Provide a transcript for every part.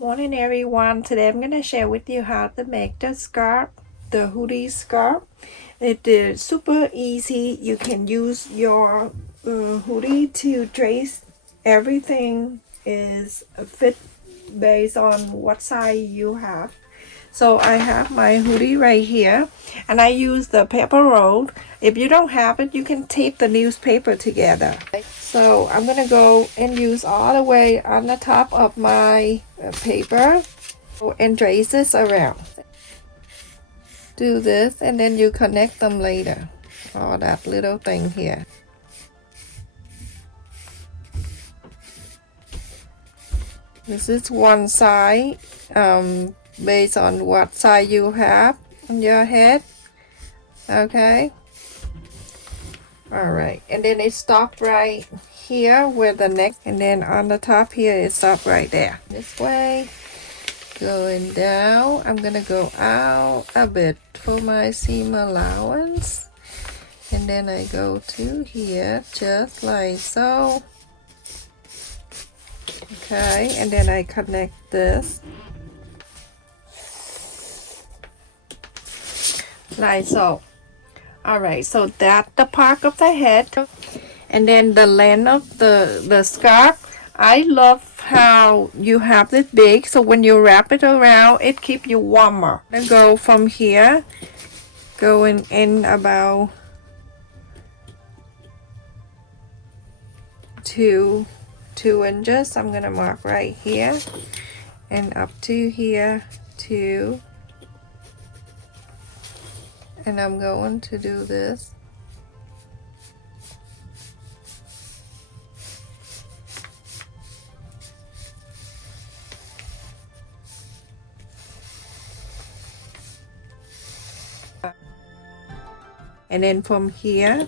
Morning everyone. Today I'm going to share with you how to make the scarf, the hoodie scarf. It is super easy. You can use your hoodie to trace everything is fit based on what size you have. So I have my hoodie right here and I use the paper roll. If you don't have it, you can tape the newspaper together. So I'm gonna go and use all the way on the top of my paper and trace this around. Do this and then you connect them later. All that little thing here. This is one side based on what side you have on your head. Okay. Alright, and then it stopped right here with the neck, and then on the top here it stopped right there. This way, going down, I'm gonna go out a bit for my seam allowance, and then I go to here just like so. Okay, and then I connect this like so. Alright, so that's the part of the head, and then the length of the scarf. I love how you have it big, so when you wrap it around, it keeps you warmer. I go from here, going in about 2 inches. I'm gonna mark right here, and up to here 2. And I'm going to do this. And then from here,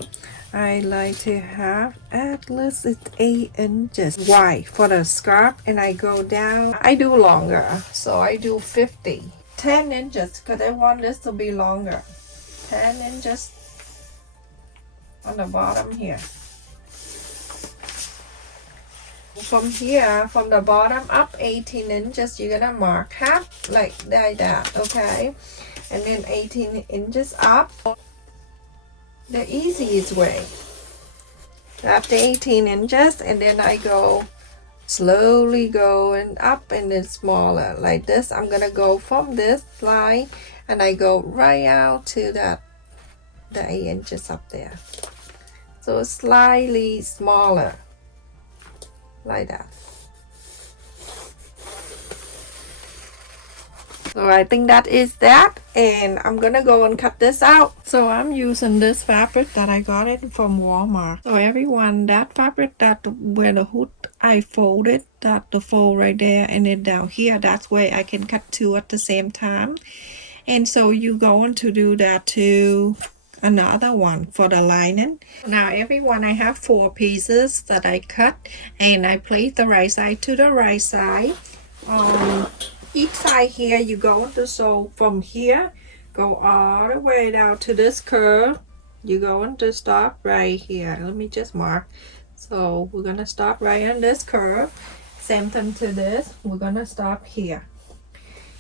I like to have at least 8 inches wide for the scarf, and I go down. I do longer, so I do 10 inches because I want this to be longer. 10 inches on the bottom here. From here, from the bottom up 18 inches, you're gonna mark half like that, okay? And then 18 inches up, the easiest way. Up to 18 inches, and then I go slowly going up, and then smaller like this. I'm gonna go from this line and I go right out to the 8 inches up there, so slightly smaller like that. So I think that is that, and I'm gonna go and cut this out. So I'm using this fabric that I got it from Walmart. So everyone, that fabric that where the hood I folded, that the fold right there, and then down here, that's where I can cut two at the same time. And so you going to do that to another one for the lining. Now everyone, I have 4 pieces that I cut, and I place the right side to the right side. Each side here, you going to sew from here, go all the way down to this curve. You're going to stop right here. Let me just mark. So we're gonna stop right on this curve. Same thing to this. We're gonna stop here.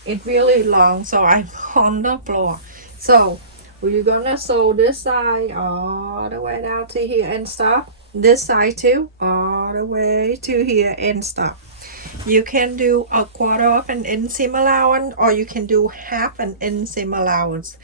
It's really long, so I'm on the floor. So we're gonna sew this side all the way down to here and stop. This side too, all the way to here and stop. You can do a 1/4 of an inch seam allowance, or you can do half an inch seam allowance.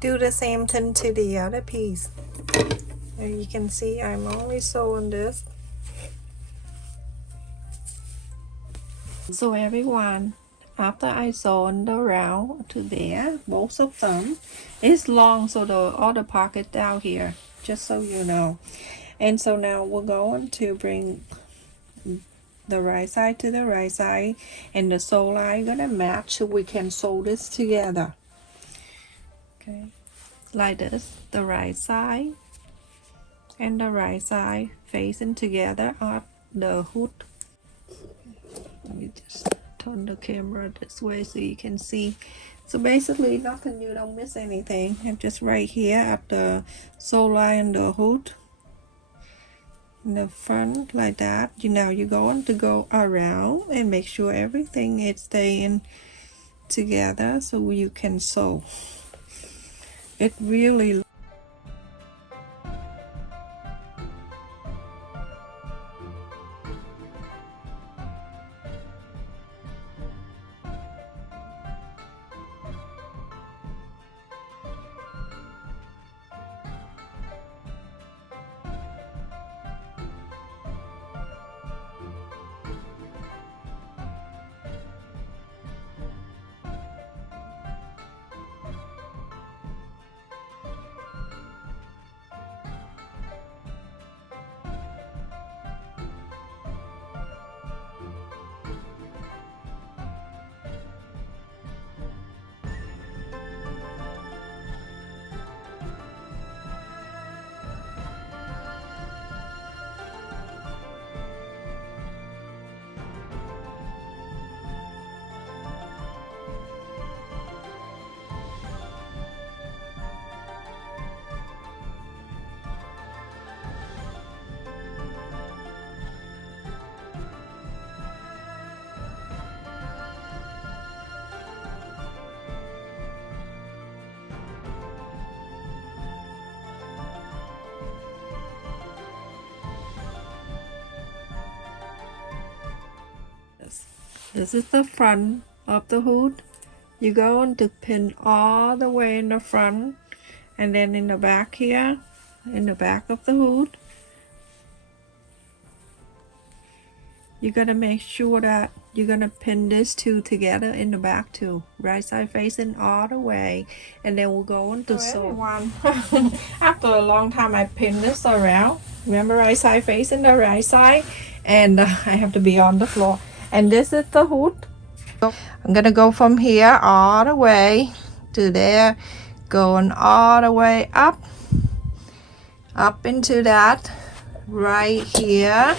do the same thing to the other piece. And you can see I'm only sewing this. So everyone, after I sewn the round to there, both of them, it's long, so the other pocket down here, just so you know. And so now we're going to bring the right side to the right side, and the sew line gonna match so we can sew this together. Okay, like this, the right side and the right side facing together on the hood. Let me just turn the camera this way so you can see. So basically nothing, you don't miss anything. And just right here at the sew line and the hood in the front like that. You're going to go around and make sure everything is staying together so you can sew. It really this is the front of the hood. You're going to pin all the way in the front, and then in the back here, in the back of the hood, you're gonna make sure that you're gonna pin this two together in the back too, right side facing all the way, and then we're going to sew. Everyone, after a long time I pinned this around. Remember, right side facing the right side, and I have to be on the floor. And this is the hood. I'm gonna go from here all the way to there, going all the way up into that right here,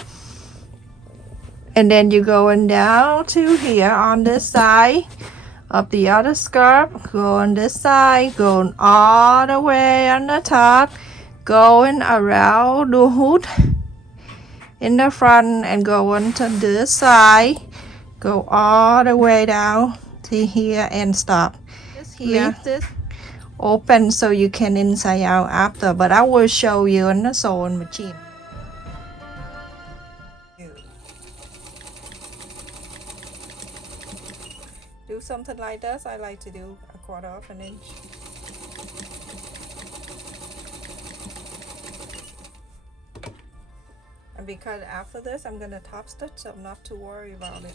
and then you're going down to here on this side of the other skirt, going this side, going all the way on the top, going around the hood in the front, and going to this side, go all the way down to here and stop here. Leave this open so you can inside out after, but I will show you on the sewing machine. Do something like this. I like to do 1/4 of an inch. And because after this I'm gonna top stitch, so I'm not too worried about it.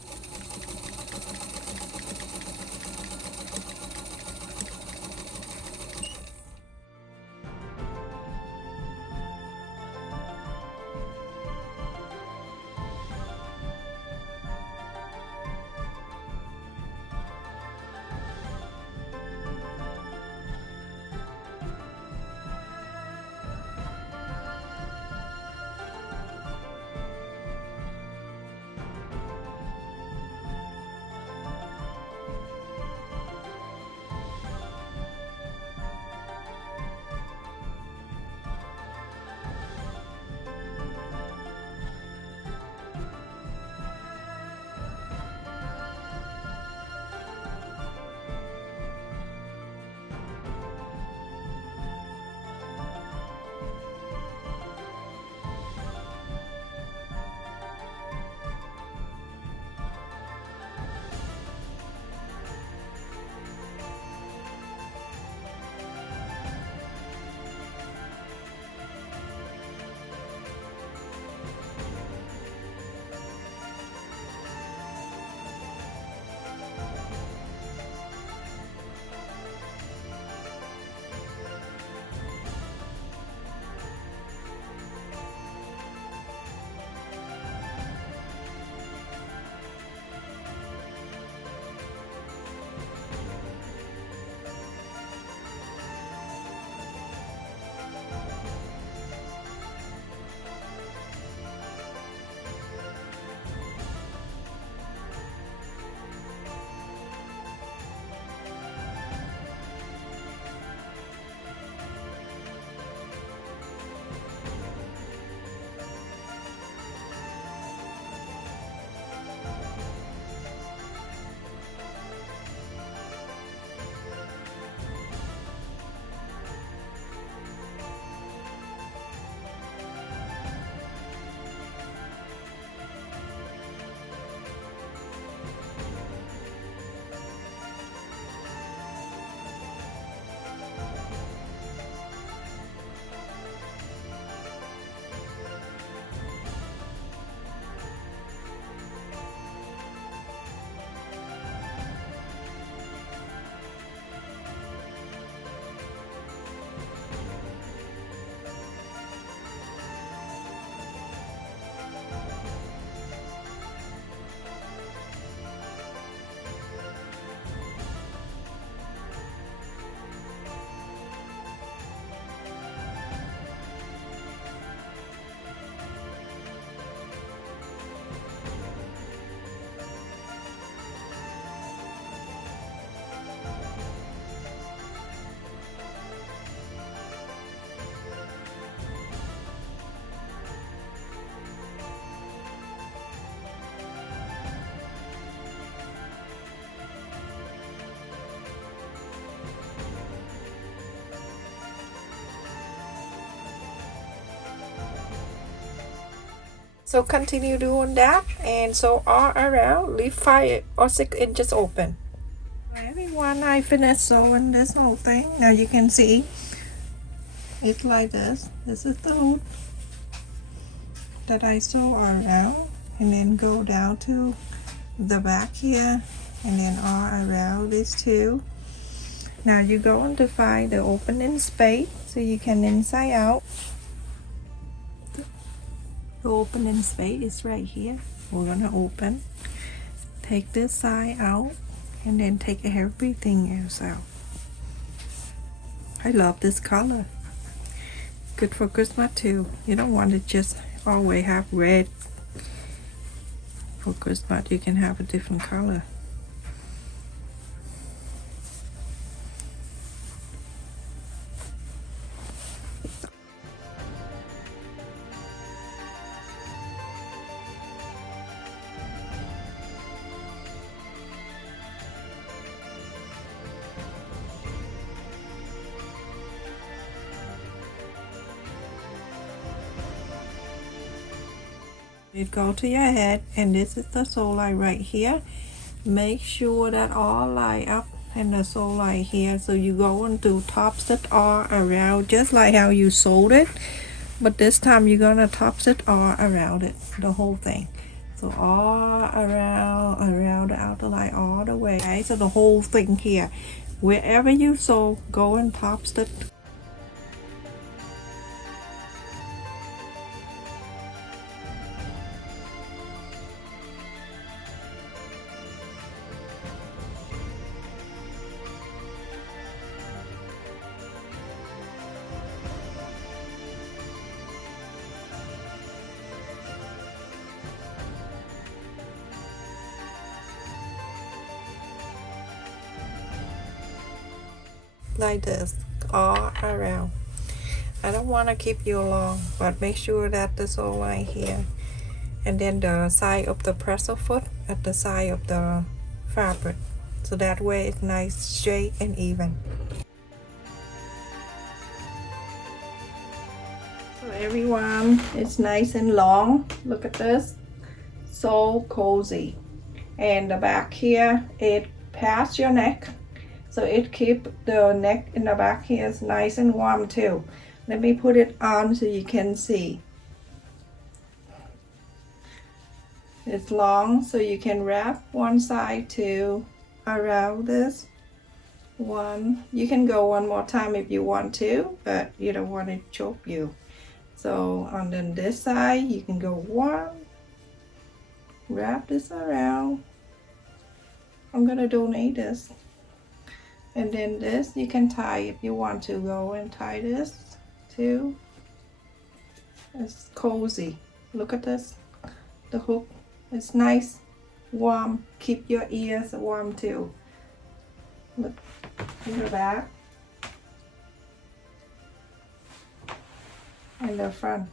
So continue doing that, and so all around, leave 5 or 6 inches open. Everyone, I finished sewing this whole thing. Now you can see it's like this. This is the loop that I sew around, and then go down to the back here, and then all around these two. Now you're going to find the opening space so you can inside out. The opening space is right here. We're gonna open, take this side out, and then take everything else out. I love this color. Good for Christmas too. You don't want to just always have red. For Christmas you can have a different color. You go to your head, and this is the sew line right here. Make sure that all line up and the sew line here, so you go and do top stitch all around just like how you sewed it, but this time you're gonna top stitch all around it, the whole thing. So all around the outer line all the way. Okay, so the whole thing here, wherever you sew, go and top stitch. Like this all around. I don't want to keep you long, but make sure that the sew line here, and then the side of the presser foot at the side of the fabric, so that way it's nice, straight and even. So everyone, it's nice and long. Look at this, so cozy. And the back here, it past your neck, so it keep the neck in the back here is nice and warm too. Let me put it on so you can see. It's long, so you can wrap one side too around this one. You can go one more time if you want to, but you don't want to choke you. So on then this side, you can go one, wrap this around. I'm gonna donate this. And then this you can tie if you want to. Go and tie this too. It's cozy. Look at this. The hook is nice, warm. Keep your ears warm too. Look in the back and the front.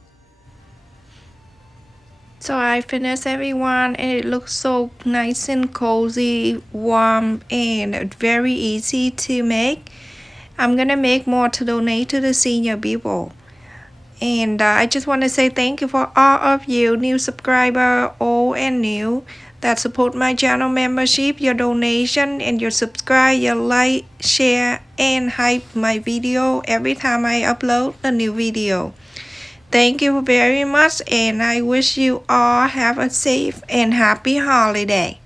So I finished everyone, and it looks so nice and cozy, warm, and very easy to make. I'm gonna make more to donate to the senior people. And I just want to say thank you for all of you new subscriber, old and new, that support my channel membership, your donation, and your subscribe, your like, share, and hype my video every time I upload a new video. Thank you very much, and I wish you all have a safe and happy holiday.